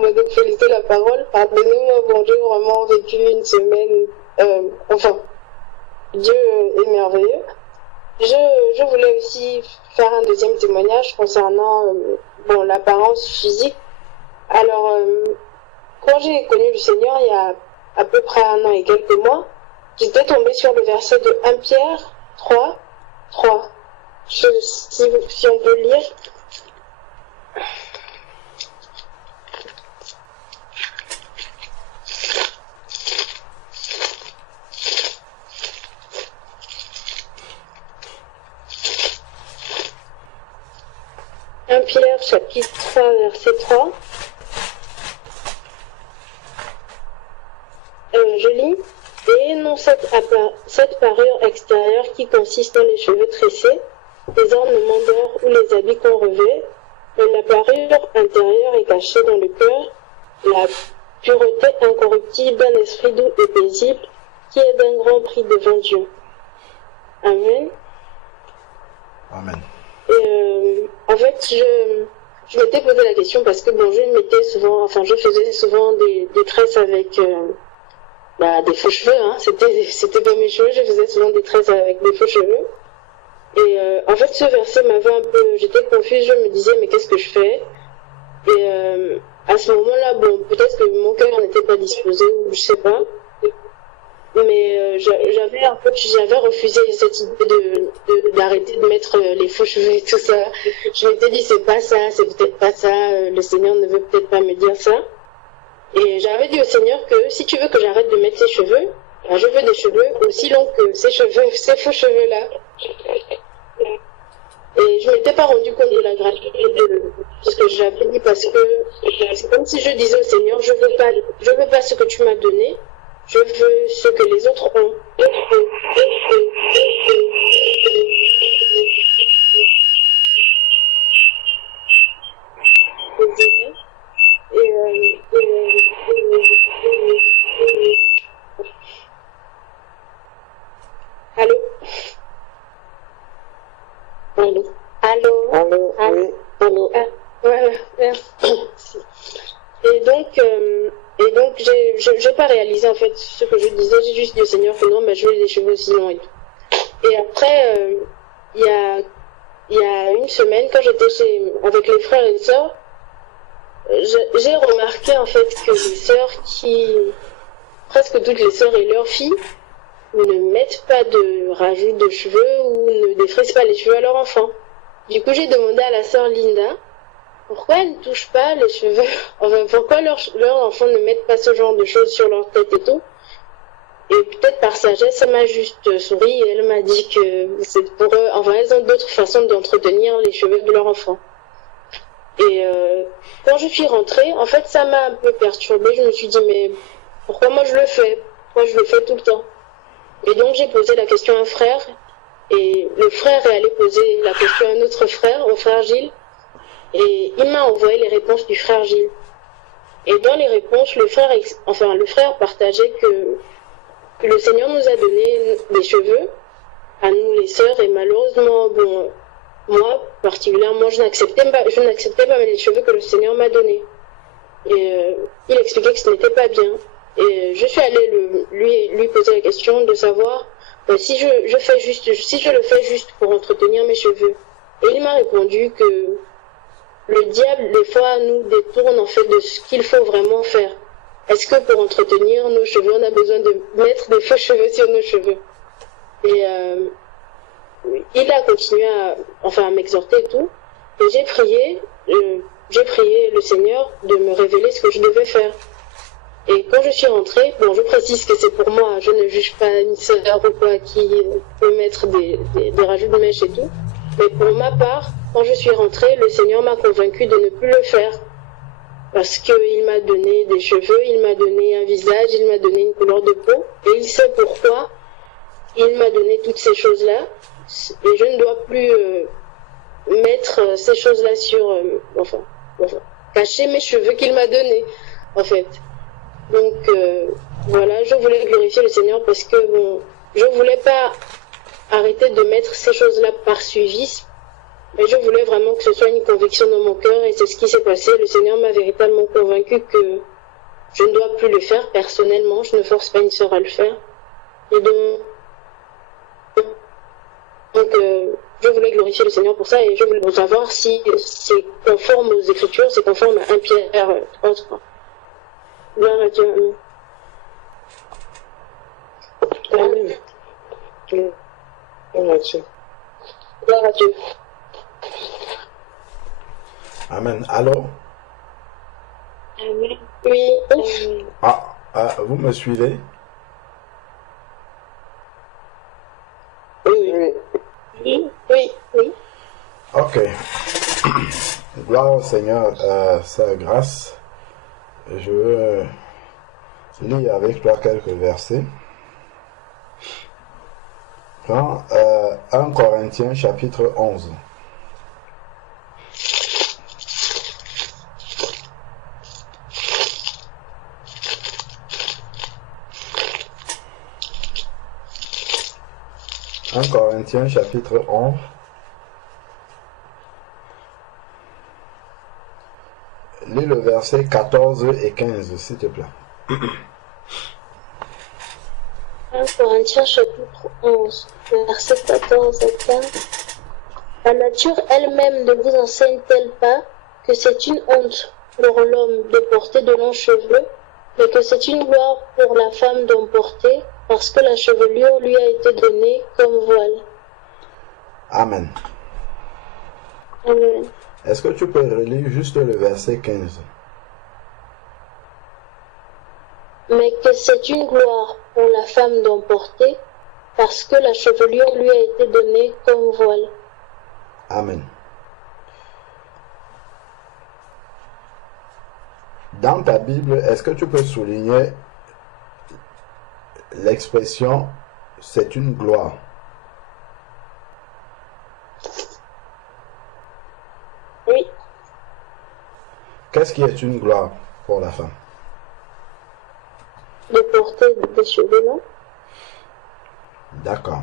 monopoliser la parole, pardonnez-moi, bon, j'ai vraiment vécu une semaine, Dieu est merveilleux. Je voulais aussi faire un deuxième témoignage concernant l'apparence physique. Alors, quand j'ai connu le Seigneur il y a à peu près 1 an et quelques mois, j'étais tombée sur le verset de 1 Pierre 3. Si on peut lire. Pierre chapitre 3 verset 3. Je lis. Et non cette parure extérieure qui consiste dans les cheveux tressés, les ornements d'or ou les habits qu'on revêt, mais la parure intérieure est cachée dans le cœur, la pureté incorruptible d'un esprit doux et paisible qui est d'un grand prix devant Dieu. Amen. Amen. Et en fait, je m'étais posé la question parce que je faisais souvent des tresses avec des faux cheveux, hein. C'était pas mes cheveux, je faisais souvent des tresses avec des faux cheveux. Et en fait, ce verset m'avait j'étais confuse, je me disais mais qu'est-ce que je fais? Et à ce moment-là, peut-être que mon cœur n'était pas disposé ou je sais pas. Mais j'avais refusé cette idée d'arrêter de mettre les faux cheveux et tout ça. Je m'étais dit c'est pas ça, c'est peut-être pas ça, le Seigneur ne veut peut-être pas me dire ça. Et j'avais dit au Seigneur que si tu veux que j'arrête de mettre ces cheveux, je veux des cheveux aussi longs que ces faux cheveux-là. Et je m'étais pas rendu compte de la gravité de ce que j'avais dit parce que c'est comme si je disais au Seigneur, je veux pas ce que tu m'as donné. Je veux ce que les autres ont. Allô? Allô? Allô? Allô? Oui. Allô? Ah, voilà, merci. Et donc j'ai pas réalisé en fait ce que je disais, j'ai juste dit au Seigneur que non, je veux des cheveux aussi longs et tout. Et après, il y a une semaine, quand j'étais avec les frères et sœurs, j'ai remarqué en fait que les sœurs presque toutes les sœurs et leurs filles, ne mettent pas de rajout de cheveux ou ne défrisent pas les cheveux à leur enfant. Du coup, j'ai demandé à la sœur Linda, pourquoi elles ne touchent pas les cheveux, pourquoi leurs enfants ne mettent pas ce genre de choses sur leur tête et tout. Et peut-être par sagesse, elle m'a juste souri et elle m'a dit que c'est pour eux, elles ont d'autres façons d'entretenir les cheveux de leur enfant. Et quand je suis rentrée, en fait, ça m'a un peu perturbée. Je me suis dit, mais pourquoi moi je le fais? Pourquoi je le fais tout le temps? Et donc j'ai posé la question à un frère, et le frère est allé poser la question à un autre frère, au frère Gilles, et il m'a envoyé les réponses du frère Gilles. Et dans les réponses, le frère partageait que le Seigneur nous a donné des cheveux, à nous les sœurs, et malheureusement, moi particulièrement, je n'acceptais pas les cheveux que le Seigneur m'a donnés. Et il expliquait que ce n'était pas bien. Et je suis allée lui poser la question de savoir si je le fais juste pour entretenir mes cheveux. Et il m'a répondu que le diable, des fois, nous détourne en fait de ce qu'il faut vraiment faire. Est-ce que pour entretenir nos cheveux, on a besoin de mettre des faux cheveux sur nos cheveux? Et il a continué à m'exhorter et tout. Et j'ai prié le Seigneur de me révéler ce que je devais faire. Et quand je suis rentrée, je précise que c'est pour moi, je ne juge pas une sœur ou quoi qui peut mettre des rajouts de mèche et tout. Mais pour ma part, quand je suis rentrée, le Seigneur m'a convaincue de ne plus le faire. Parce qu'il m'a donné des cheveux, il m'a donné un visage, il m'a donné une couleur de peau. Et il sait pourquoi il m'a donné toutes ces choses-là. Et je ne dois plus mettre ces choses-là sur... cacher mes cheveux qu'il m'a donnés, en fait. Donc voilà, je voulais glorifier le Seigneur parce que je voulais pas arrêter de mettre ces choses-là par suivisme, Mais je voulais vraiment que ce soit une conviction dans mon cœur et c'est ce qui s'est passé. Le Seigneur m'a véritablement convaincu que je ne dois plus le faire personnellement. Je ne force pas une sœur à le faire. Et donc je voulais glorifier le Seigneur pour ça et je voulais savoir si c'est conforme aux Écritures, c'est conforme à 1 Pierre 3:3. Gloire à Dieu. Amen. Amen. Gloire à Dieu. Gloire à Dieu. Amen. Allô? Amen. Oui. Amen. Vous me suivez? Oui. Oui. Oui. Oui. Ok. Gloire au Seigneur, sa grâce. Je veux lire avec toi quelques versets. Prends 1 Corinthiens chapitre 11. « 1 Corinthiens chapitre 11. Lis le verset 14 et 15, s'il te plaît. 1 Corinthiens chapitre 11, versets 14 et 15. La nature elle-même ne vous enseigne-t-elle pas que c'est une honte pour l'homme de porter de longs cheveux, mais que c'est une gloire pour la femme d'en porter, parce que la chevelure lui a été donnée comme voile. Amen. Amen. Est-ce que tu peux relire juste le verset 15? Mais que c'est une gloire pour la femme d'en porter, parce que la chevelure lui a été donnée comme voile. Amen. Dans ta Bible, est-ce que tu peux souligner l'expression « c'est une gloire » ? Oui. Qu'est-ce qui est une gloire pour la femme? De porter des cheveux longs. D'accord.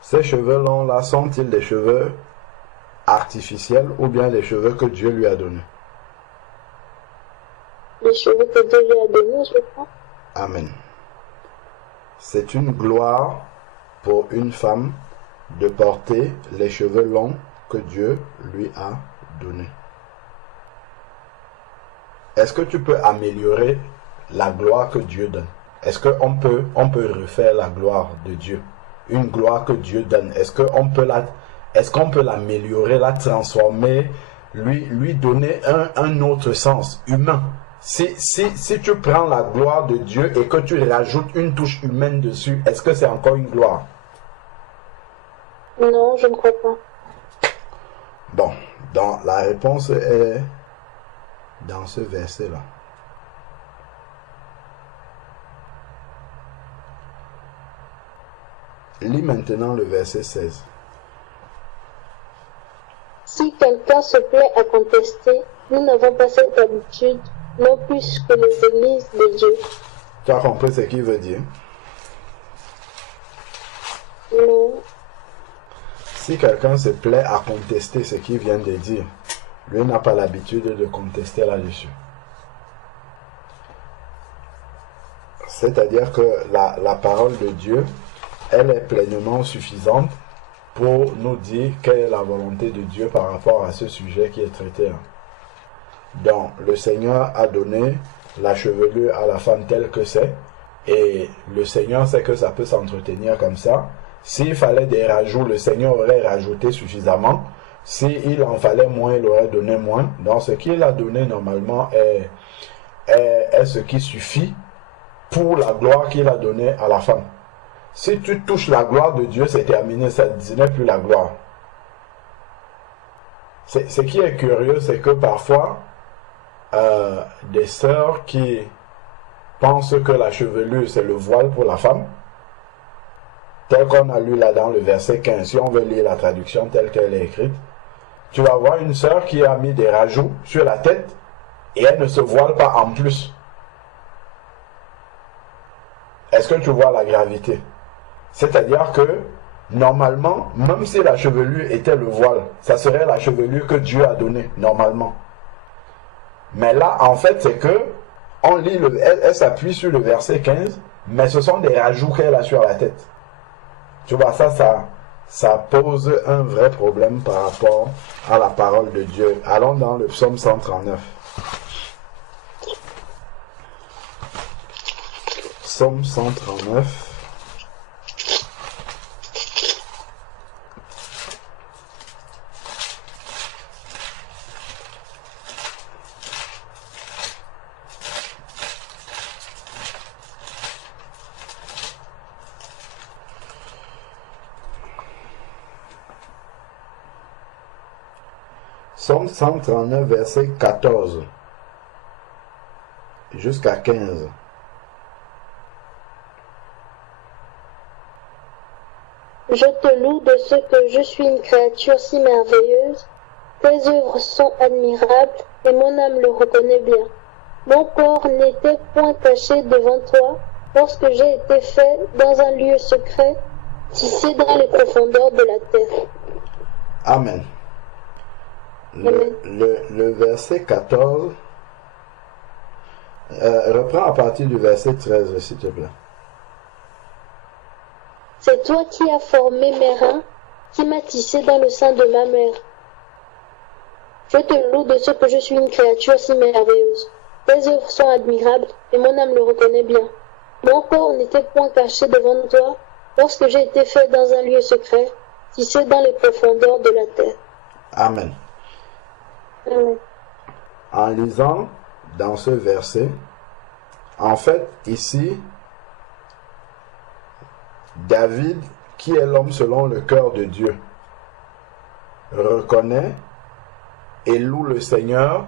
Ces cheveux longs-là sont-ils des cheveux artificiels ou bien des cheveux que Dieu lui a donnés? Les cheveux que Dieu lui a donnés, je crois. Amen. C'est une gloire pour une femme de porter les cheveux longs que Dieu lui a donnés. Est-ce que tu peux améliorer la gloire que Dieu donne? Est-ce qu'on peut refaire la gloire de Dieu? Une gloire que Dieu donne. Est-ce qu'on peut l'améliorer, la transformer, lui donner un autre sens humain? Si tu prends la gloire de Dieu et que tu rajoutes une touche humaine dessus, est-ce que c'est encore une gloire? Non, je ne crois pas. Bon, la réponse est dans ce verset-là. Lis maintenant le verset 16. Si quelqu'un se plaît à contester, nous n'avons pas cette habitude, non plus que les églises de Dieu. Tu as compris ce qu'il veut dire? Non. Si quelqu'un se plaît à contester ce qu'il vient de dire, lui n'a pas l'habitude de contester là-dessus. C'est-à-dire que la parole de Dieu, elle est pleinement suffisante pour nous dire quelle est la volonté de Dieu par rapport à ce sujet qui est traité là. Donc, le Seigneur a donné la chevelure à la femme telle que c'est, et le Seigneur sait que ça peut s'entretenir comme ça. S'il fallait des rajouts, le Seigneur aurait rajouté suffisamment. S'il en fallait moins, il aurait donné moins. Donc, ce qu'il a donné normalement est ce qui suffit pour la gloire qu'il a donnée à la femme. Si tu touches la gloire de Dieu, c'est terminé, ça ne n'est plus la gloire. Ce qui est curieux, c'est que parfois, des sœurs qui pensent que la chevelure, c'est le voile pour la femme, tel qu'on a lu là dans le verset 15, si on veut lire la traduction telle qu'elle est écrite, tu vas voir une sœur qui a mis des rajouts sur la tête et elle ne se voile pas en plus. Est-ce que tu vois la gravité? C'est-à-dire que Normalement, même si la chevelure était le voile, ça serait la chevelure que Dieu a donnée, normalement. Mais là, en fait, c'est que, on lit elle s'appuie sur le verset 15, mais ce sont des rajouts qu'elle a sur la tête. Tu vois, ça pose un vrai problème par rapport à la parole de Dieu. Allons dans le psaume 139. Psaume 139. Psaume 139, verset 14 jusqu'à 15. Je te loue de ce que je suis une créature si merveilleuse. Tes œuvres sont admirables et mon âme le reconnaît bien. Mon corps n'était point caché devant toi lorsque j'ai été fait dans un lieu secret, tissé dans les profondeurs de la terre. Amen. Le verset 14, reprends à partir du verset 13, s'il te plaît. C'est toi qui as formé mes reins, qui m'as tissé dans le sein de ma mère. Je te loue de ce que je suis une créature si merveilleuse. Tes œuvres sont admirables et mon âme le reconnaît bien. Mon corps n'était point caché devant toi lorsque j'ai été fait dans un lieu secret, tissé dans les profondeurs de la terre. Amen. Amen. En lisant dans ce verset, en fait, ici, David, qui est l'homme selon le cœur de Dieu, reconnaît et loue le Seigneur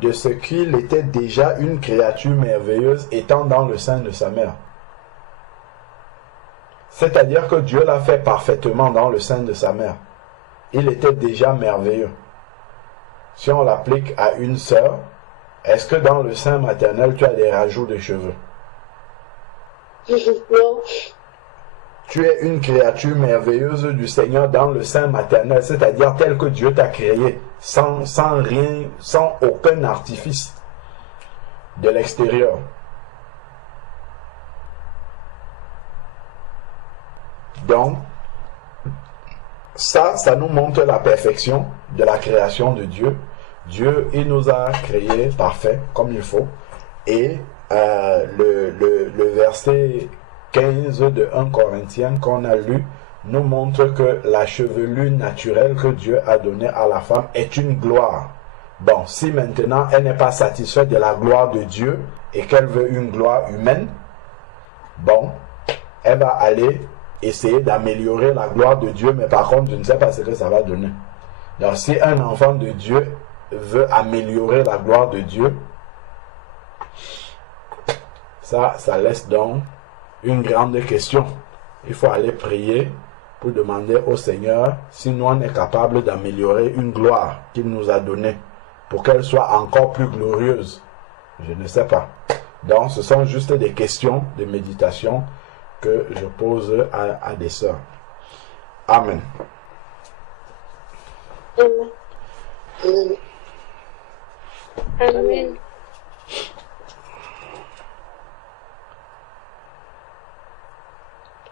de ce qu'il était déjà une créature merveilleuse étant dans le sein de sa mère. C'est-à-dire que Dieu l'a fait parfaitement dans le sein de sa mère. Il était déjà merveilleux. Si on l'applique à une sœur, est-ce que dans le sein maternel, tu as des rajouts de cheveux? Non. Tu es une créature merveilleuse du Seigneur dans le sein maternel, c'est-à-dire tel que Dieu t'a créé, sans rien, sans aucun artifice de l'extérieur. Donc, ça nous montre la perfection de la création de Dieu. Dieu, il nous a créés parfaits, comme il faut. Et le verset 15 de 1 Corinthiens qu'on a lu nous montre que la chevelure naturelle que Dieu a donnée à la femme est une gloire. Bon, si maintenant elle n'est pas satisfaite de la gloire de Dieu et qu'elle veut une gloire humaine, bon, elle va aller essayer d'améliorer la gloire de Dieu, mais par contre, je ne sais pas ce que ça va donner. Donc, si un enfant de Dieu veut améliorer la gloire de Dieu, ça laisse donc une grande question. Il faut aller prier pour demander au Seigneur si nous on est capable d'améliorer une gloire qu'il nous a donnée pour qu'elle soit encore plus glorieuse. Je ne sais pas. Donc, ce sont juste des questions de méditation que je pose à des sœurs. Amen. Amen. Amen.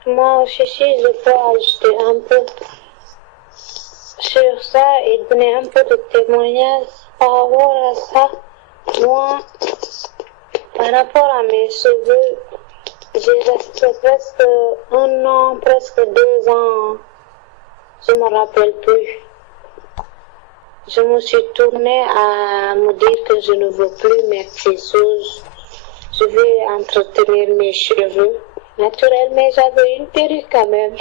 Moi aussi, je peux ajouter un peu sur ça et donner un peu de témoignage par rapport à ça. Moi, par rapport à mes cheveux, j'ai resté presque 1 an, presque 2 ans, je ne me rappelle plus. Je me suis tournée à me dire que je ne veux plus mettre ces choses. Je vais entretenir mes cheveux. Naturellement, j'avais une perruque quand même.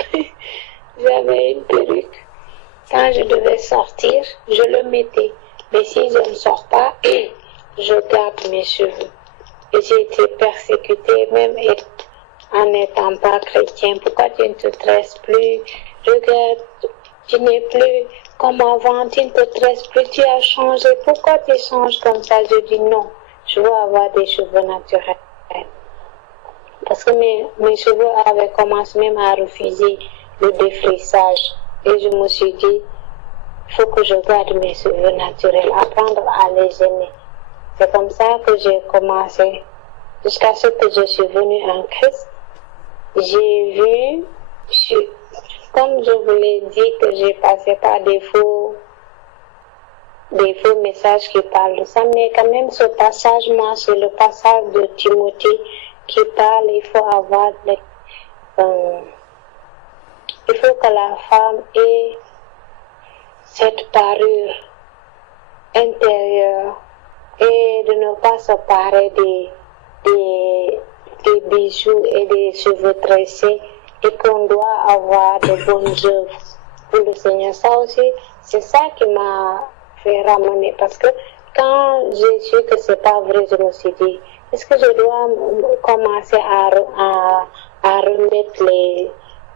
J'avais une perruque. Quand je devais sortir, je le mettais. Mais si je ne sors pas, je garde mes cheveux. Et j'ai été persécutée même en n'étant pas chrétien. Pourquoi tu ne te tresses plus? Regarde, tu n'es plus comme avant, tu ne te tresses plus, tu as changé. Pourquoi tu changes comme ça? Je dis non, je veux avoir des cheveux naturels. Parce que mes cheveux avaient commencé même à refuser le défrissage. Et je me suis dit, il faut que je garde mes cheveux naturels, apprendre à les aimer. C'est comme ça que j'ai commencé. Jusqu'à ce que je suis venue en Christ, j'ai vu, comme je vous l'ai dit, que j'ai passé par des faux messages qui parlent de ça, mais quand même ce passage, moi, c'est le passage de Timothée qui parle, il faut que la femme ait cette parure intérieure et de ne pas se parer des bijoux et des cheveux tressés et qu'on doit avoir de bonnes œuvres pour le Seigneur. Ça aussi, c'est ça qui m'a fait ramener parce que quand j'ai su que c'est pas vrai, je me suis dit, est-ce que je dois commencer à remettre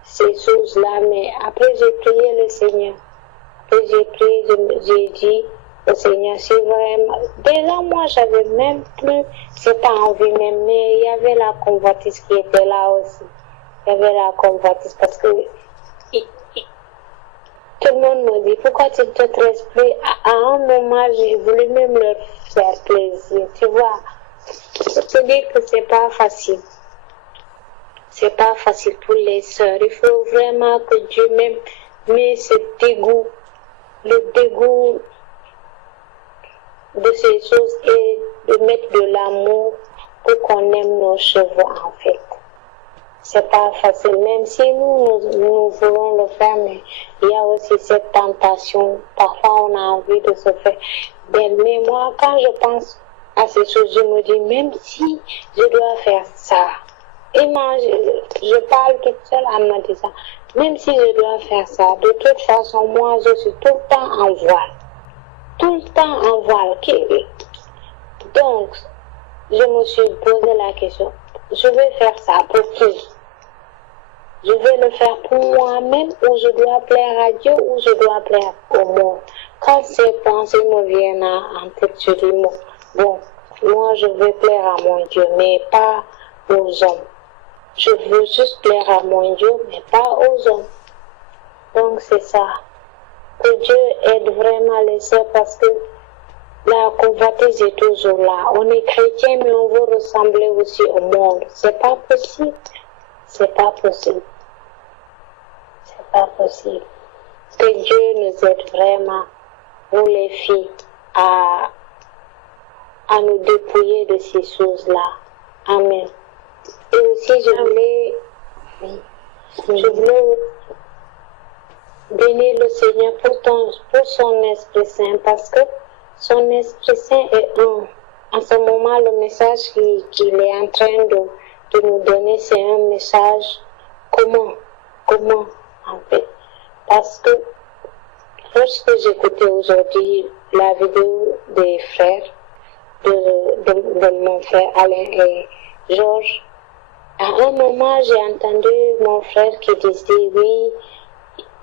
ces choses-là? Mais après, j'ai prié le Seigneur. Après, j'ai prié, j'ai dit au Seigneur, si vraiment... Déjà, moi, j'avais même plus cette envie même, mais il y avait la convoitise qui était là aussi. Il y avait la convoitise parce que tout le monde me dit, pourquoi tu ne te tresses plus? À un moment, j'ai voulu même leur faire plaisir, tu vois. Je te dis que c'est pas facile. C'est pas facile pour les sœurs. Il faut vraiment que Dieu même met ce dégoût, le dégoût de ces choses et de mettre de l'amour pour qu'on aime nos cheveux en fait. C'est pas facile, même si nous voulons le faire, mais il y a aussi cette tentation. Parfois, on a envie de se faire belle. Mais moi, quand je pense à ces choses, je me dis, même si je dois faire ça, et moi, je parle toute seule en me disant, même si je dois faire ça, de toute façon, moi, je suis tout le temps en voile. Tout le temps en voile. Donc, je me suis posé la question, je vais faire ça pour qui? Je vais le faire pour moi-même ou je dois plaire à Dieu ou je dois plaire au monde. Quand ces pensées me viennent en tête, je dis, bon, moi je veux plaire à mon Dieu, mais pas aux hommes. Je veux juste plaire à mon Dieu, mais pas aux hommes. Donc c'est ça. Que Dieu aide vraiment les sœurs parce que la convoitise est toujours là. On est chrétien, mais on veut ressembler aussi au monde. C'est pas possible. C'est pas possible. C'est pas possible. Que Dieu nous aide vraiment, vous les filles, à nous dépouiller de ces choses-là. Amen. Et aussi, je voulais bénir le Seigneur pour son Esprit Saint, parce que son Esprit Saint est un. En ce moment, le message qu'il est en train de nous donner, c'est un message comment en fait. Parce que lorsque j'écoutais aujourd'hui la vidéo des frères, de mon frère Alain et Georges, à un moment, j'ai entendu mon frère qui disait, oui,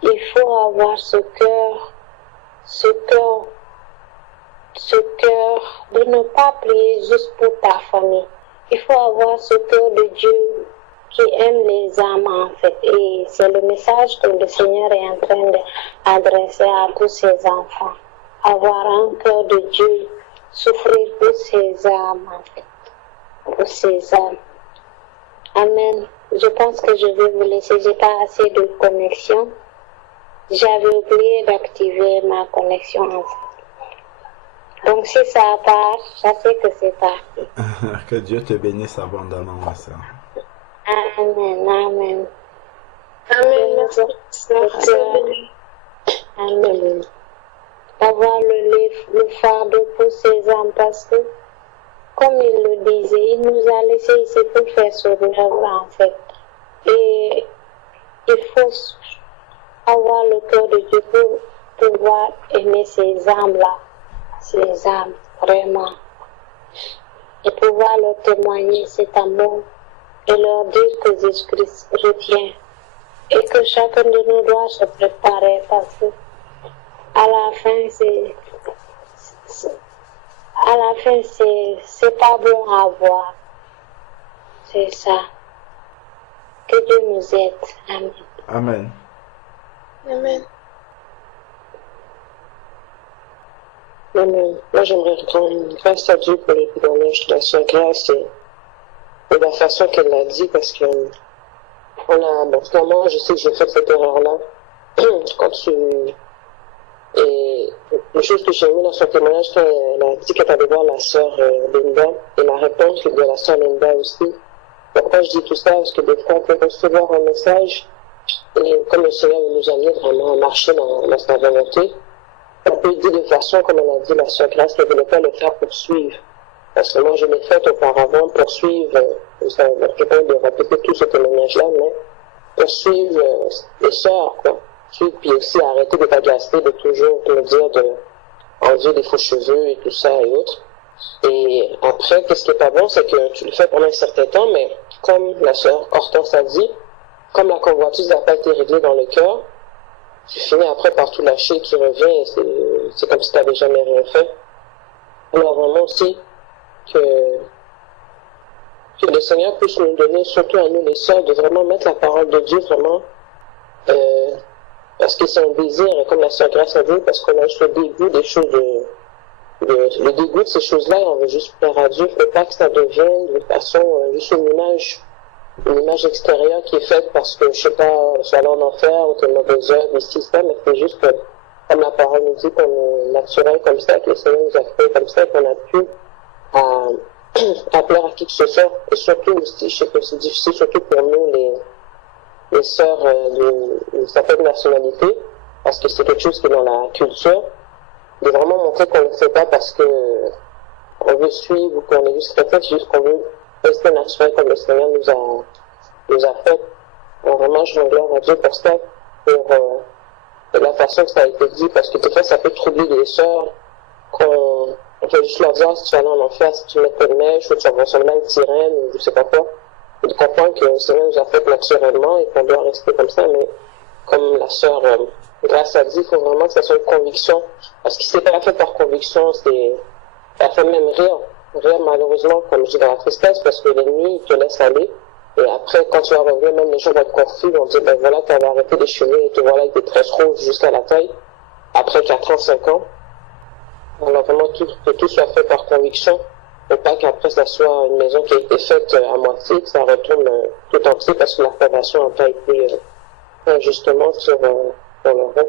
il faut avoir ce cœur de ne pas prier juste pour ta famille. Il faut avoir ce cœur de Dieu qui aime les âmes en fait. Et c'est le message que le Seigneur est en train d'adresser à tous ses enfants. Avoir un cœur de Dieu, souffrir pour ses âmes en fait. Pour ses âmes. Amen. Je pense que je vais vous laisser. J'ai pas assez de connexion. J'avais oublié d'activer ma connexion en fait. Donc si ça part, je sais que c'est parti. Que Dieu te bénisse abondamment, ma soeur. Amen, amen. Amen. Merci. Amen. D'avoir le fardeau pour ses âmes parce que, comme il le disait, il nous a laissé ici pour faire son œuvre en fait. Et il faut avoir le cœur de Dieu pour pouvoir aimer ces âmes-là. Ces âmes, vraiment. Et pouvoir leur témoigner cet amour et leur dire que Jésus-Christ revient. Et que chacun de nous doit se préparer parce que à la fin, c'est pas bon à voir. C'est ça. Que Dieu nous aide. Amen. Amen. Amen. Amen. Moi, j'aimerais rendre grâce à Dieu pour le témoignage de la sœur Grâce et la façon qu'elle l'a dit, parce que finalement, je sais que j'ai fait cette erreur-là. Quand et une chose que j'ai aimée dans son témoignage, quand elle a dit qu'elle allait voir la sœur Linda, et la réponse de la sœur Linda aussi. Pourquoi je dis tout ça? Parce que des fois, on peut recevoir un message, et comme le Seigneur nous amener vraiment à marcher dans sa volonté, on peut dire de façon, comme elle a dit la sœur Grâce, qu'elle ne voulait pas le faire poursuivre. Parce que moi, je l'ai fait auparavant pour suivre, je ne vais pas de répéter tout ce témoignage-là, mais pour suivre les sœurs, quoi. Suivre, puis aussi arrêter de t'agacer, de toujours me dire enlever des faux cheveux et tout ça et autres. Et après, qu'est-ce qui est pas bon, c'est que tu le fais pendant un certain temps, mais comme la sœur Hortense a dit, comme la convoitise n'a pas été réglée dans le cœur, tu finis après par tout lâcher qui revient, et c'est comme si tu n'avais jamais rien fait. Alors vraiment aussi, que le Seigneur puisse nous donner, surtout à nous les sœurs, de vraiment mettre la parole de Dieu vraiment, parce que c'est un désir, comme la sœur Grâce a dit, parce qu'on a juste le dégoût des choses le dégoût de ces choses-là, et on veut juste plaire à Dieu. Il ne faut pas que ça devienne de façon juste une image extérieure qui est faite parce que, je sais pas, soit allé en enfer, ou t'es mauvaise œuvre, ici, ça, mais c'est juste que, comme la parole nous dit, qu'on est naturel comme ça, que le Seigneur nous a fait comme ça, qu'on a pu à plaire à qui que ce soit, et surtout aussi, je sais que c'est difficile, surtout pour nous, les sœurs d'une certaine nationalité, parce que c'est quelque chose qui est dans la culture, de vraiment montrer qu'on ne le fait pas parce que on veut suivre ou qu'on est juste chrétien, c'est juste qu'on veut rester naturel comme le Seigneur nous a fait. Alors vraiment, je rends gloire à Dieu pour ça, pour la façon que ça a été dit, parce que des fois, ça peut troubler les sœurs, qu'on peut juste leur dire, si tu vas aller en enfer, si tu mets pas de mèche, ou tu vas seulement une sirène, ou je sais pas quoi, et de comprendre que le Seigneur nous a fait naturellement et qu'on doit rester comme ça, mais comme la sœur Grâce a dit, il faut vraiment que ça soit une conviction, parce que si c'est pas fait par conviction, ça fait même rire malheureusement, comme je dis, dans la tristesse, parce que l'ennemi, il te laisse aller, et après, quand tu vas revenir, même les gens vont être confus, vont dire, ben voilà, tu avais arrêté les cheveux, et te voilà avec des tresses roses jusqu'à la taille, après 4 ans, 5 ans. Alors vraiment, que tout soit fait par conviction, pour pas qu'après ça soit une maison qui a été faite à moitié, que ça retourne tout entier, parce que la fondation n'a pas été justement sur le roc.